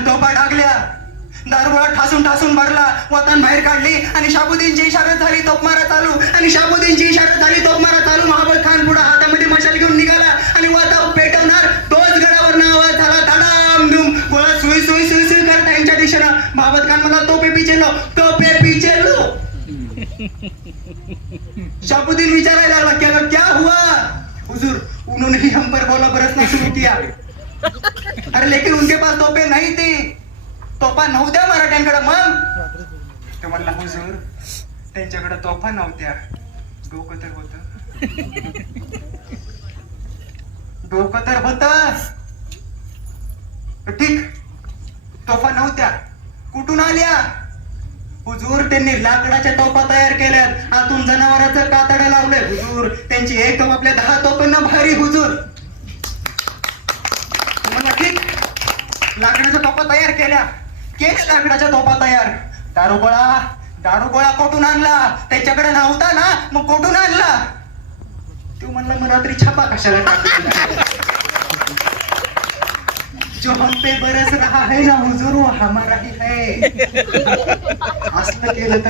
आणि तोपा टाकल्या दारुगोळा ठासून ठासून भरला वतन बाहेर काढली आणि शाबुद्दीनची इशारत झाली तोपमारा चालू. आणि शाबुद्दीनची इशारत झाली तोपमारा चालू. महाबल खान पुढे हातामध्ये मशाल घेऊन निघाला आणि वाता पेटवणार. तोच गडावर आवाज झाला धडाम धूम. गोळा सुई सुई सुई सुई करत त्यांच्या दिशेनं. महाबत खान म्हणला तोपे पिचेलो तोपे पिचेलो शाबुद्दीन विचारायला लागला क्या क्या हुआ? हुजूर उन्होंने ही हम पर बोला बरसना शुरू किया. अरे लेकिन उनके पास तोपे नहीं थी। तोफा नव्हत्या मराठ्यांकडे मग? म्हणला हुजूर त्यांच्याकडे तोफा नव्हत्या डोकं तर होत. डोकं तर होत. ठीक तोफा नव्हत्या कुठून आल्या? हुजूर त्यांनी लाकडाच्या तोफा तयार केल्यात. आतून जनावराचं कातडं लावलंय. हुजूर त्यांची एक तोफ आपल्या दहा तोफांना भारी हुजूर म्हणला ठीक लाकडाच्या तोपा तयार केल्या. केल्या लाकडाच्या तोपा तयार. दारुगोळा दारुगोळा कोठून आणला? त्याच्याकडे नव्हता ना मग कोठून आणला? तू म्हणला मग रात्री छापा कशाला जो हम पे बरस रहा है ना हुजूर वो हमारा ही है. असलं केलं तर